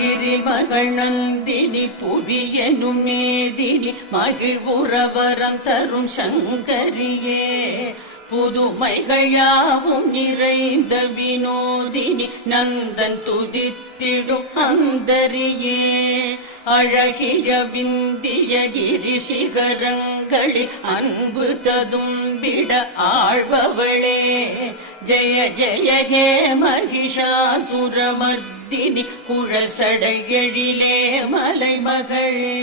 மகிரி மகள் நந்தினி புவியனும் மேதினி மகிழ்வுறவரம் தரும் சங்கரியே புதுமைகள் யாவும் நிறைந்த வினோதினி நந்தன் துதித்திடும் அந்தரியே அழகிய விந்திய கிரி சிகரங்களில் அன்பு ததும்பிட ஆழ்பவளே ஜெய ஜெய ஹே மகிஷாசுரமர்தினி குழசடையெழிலே மலைமகளே.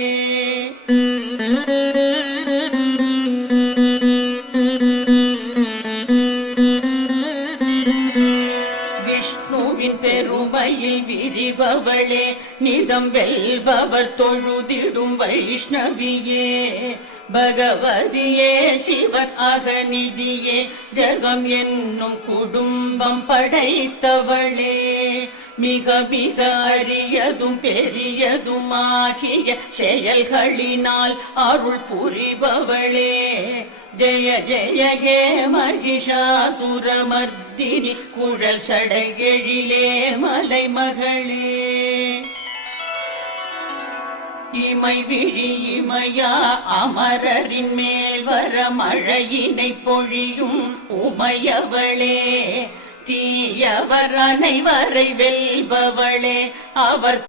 பெருமையில் விரிபவளே நிதம் வெல்பவர் தொழுதிடும் வைஷ்ணவியே பகவதியே சிவன் அகநிதியே ஜகம் என்னும் குடும்பம் படைத்தவளே மிக மிக அரியதும் பெரியதுமாகிய செயல்களினால் அருள் புரிபவளே ஜெய ஜெய ஹே மகிஷாசுரமர்தினி குழல் சடையெழிலே மலைமகளே. இமை விழி இமையா அமரரின் மேல் வர மழையினை பொழியும் உமையவளே தீயவர் அனைவரை வெல்பவளே அவர்